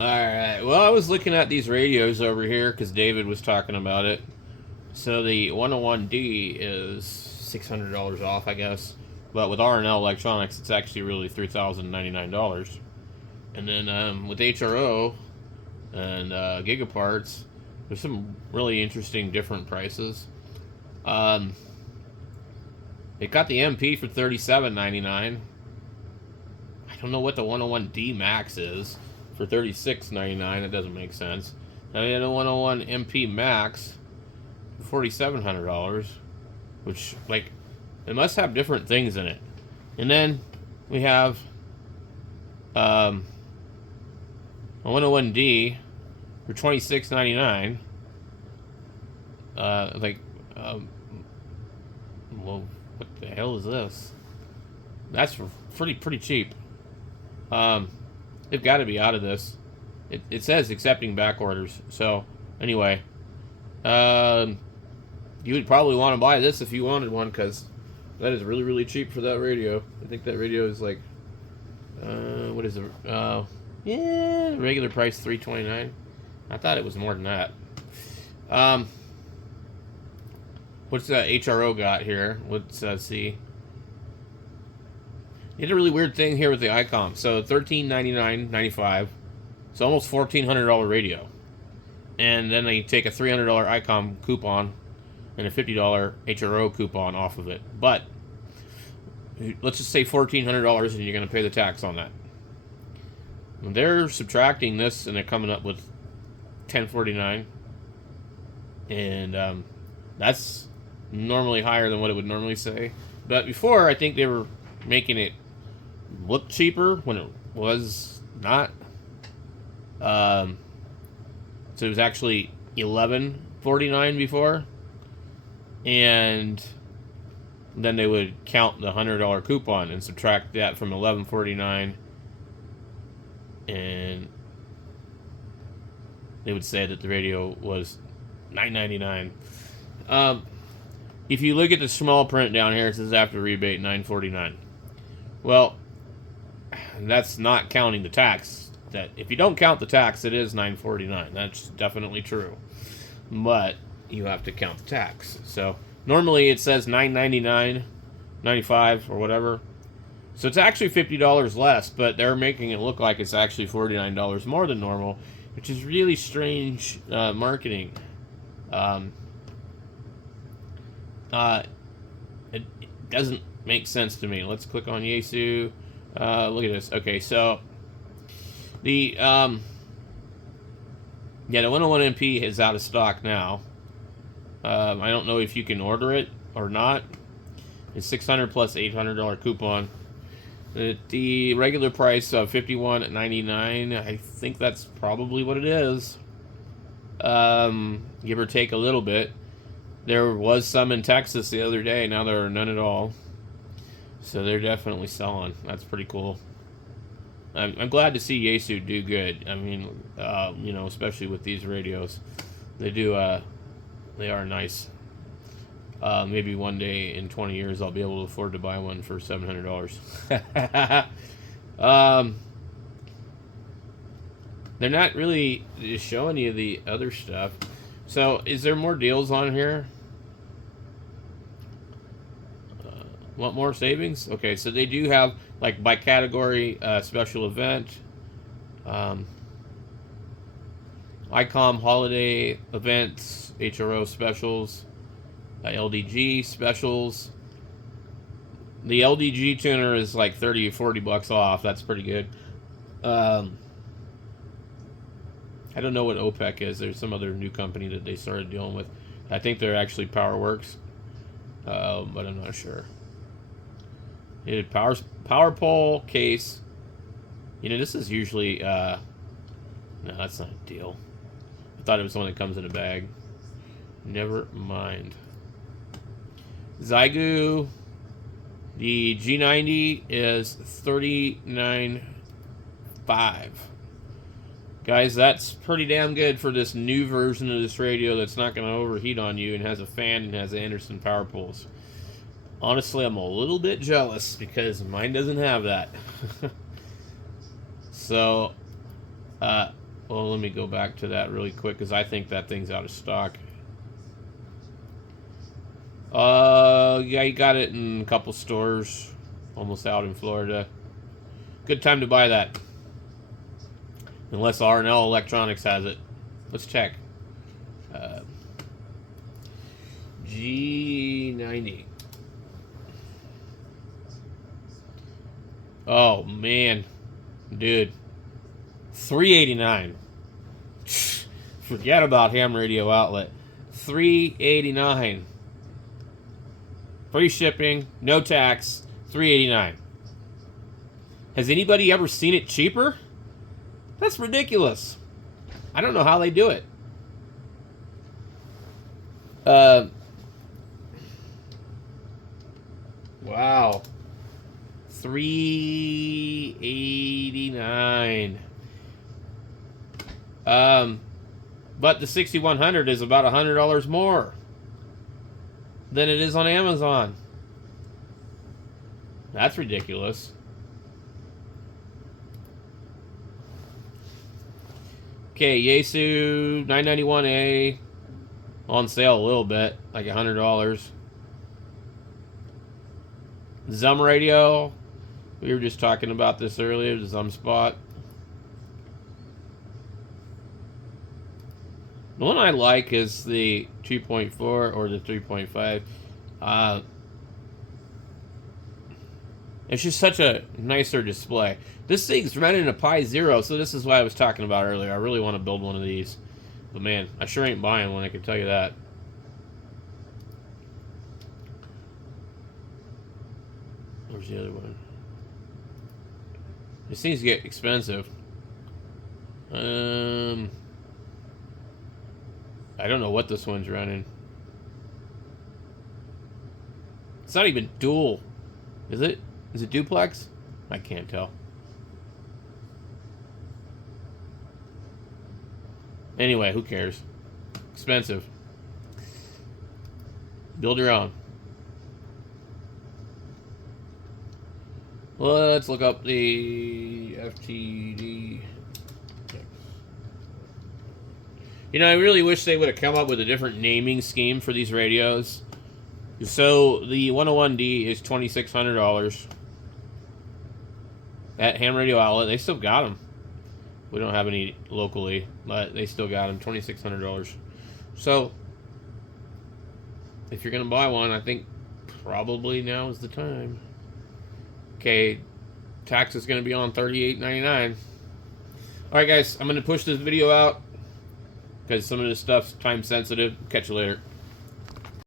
Alright, well, I was looking at these radios over here because David was talking about it. So the 101D is $600 off, I guess. But with R&L Electronics, it's actually really $3,099. And then with HRO and Gigaparts, there's some really interesting different prices. Um, it got the MP for $37.99. I don't know what the 101D Max is for $36.99. It doesn't make sense. And then the 101 MP Max for $4,700, which, like, it must have different things in it. And then we have a 101D for $26.99. Well, what the hell is this? That's pretty cheap. They've got to be out of this. It says accepting back orders. So anyway, you would probably want to buy this if you wanted one, because that is really cheap for that radio. I think that radio is like, what is it? Yeah, regular price $329. I thought it was more than that. What's that HRO got here? Let's see. You did a really weird thing here with the ICOM. So $1399.95. It's almost $1,400 radio. And then they take a $300 ICOM coupon and a $50 HRO coupon off of it. But let's just say $1,400 and you're going to pay the tax on that. And they're subtracting this and they're coming up with $1049. And that's normally higher than what it would normally say. But before, I think they were making it look cheaper when it was not. So it was actually $11.49 before, and then they would count the $100 coupon and subtract that from $11.49, and they would say that the radio was $9.99. If you look at the small print down here, it says after rebate $9.49. Well, that's not counting the tax. That if you don't count the tax, it is $9.49. That's definitely true. But you have to count the tax. So normally it says $9.99.95 or whatever. So it's actually $50 less, but they're making it look like it's actually $49 more than normal, which is really strange marketing. It doesn't make sense to me. Let's click on Xiegu. Look at this. Okay, so the the 101 MP is out of stock now. I don't know if you can order it or not. It's $600 plus $800 coupon. The regular price of $51.99. I think that's probably what it is. Give or take a little bit. There was some in Texas the other day. Now there are none at all. So they're definitely selling. That's pretty cool. I'm glad to see Xiegu do good. I mean, you know, especially with these radios, they do. They are nice. Maybe one day in 20 years I'll be able to afford to buy one for $700. They're not really showing you the other stuff. So is there more deals on here? Want more savings? Okay, so they do have, like, by category, special event, ICOM holiday events, HRO specials, LDG specials. The LDG tuner is like 30 or 40 bucks off. That's pretty good. I don't know what OPEC is. There's some other new company that they started dealing with. I think they're actually PowerWorks, but I'm not sure. Power pole case. You know, this is usually no, that's not a deal. I thought it was the one that comes in a bag. Never mind. Xiegu, the G90 is $39.5. Guys, that's pretty damn good for this new version of this radio that's not going to overheat on you and has a fan and has Anderson power poles. Honestly, I'm a little bit jealous because mine doesn't have that. So, Well, let me go back to that really quick because I think that thing's out of stock. Yeah, you got it in a couple stores, almost out in Florida. Good time to buy that. Unless R&L Electronics has it. Let's check. G90. Oh, man. Dude. $389. Forget about ham radio outlet. $389. Free shipping, no tax, $389. Has anybody ever seen it cheaper? That's ridiculous. I don't know how they do it. Wow. $389. But the 6100 is about $100 more than it is on Amazon. That's ridiculous. Okay, Xiegu 991A on sale a little bit, like $100. Zum radio, we were just talking about this earlier, the Zum Spot. The one I like is the 2.4 or the 3.5. It's just such a nicer display. This thing's running a Pi Zero, so this is what I was talking about earlier. I really want to build one of these. But man, I sure ain't buying one, I can tell you that. Where's the other one? This seems to get expensive. I don't know what this one's running. It's not even dual. Is it? Is it duplex? I can't tell. Anyway, who cares? Expensive. Build your own. Let's look up the FTD. You know, I really wish they would have come up with a different naming scheme for these radios. So, the 101D is $2,600 at Ham Radio Outlet. They still got them. We don't have any locally, but they still got them, $2,600. So, if you're going to buy one, I think probably now is the time. Okay, tax is going to be on $38.99. Alright guys, I'm going to push this video out because some of this stuff's time sensitive. Catch you later.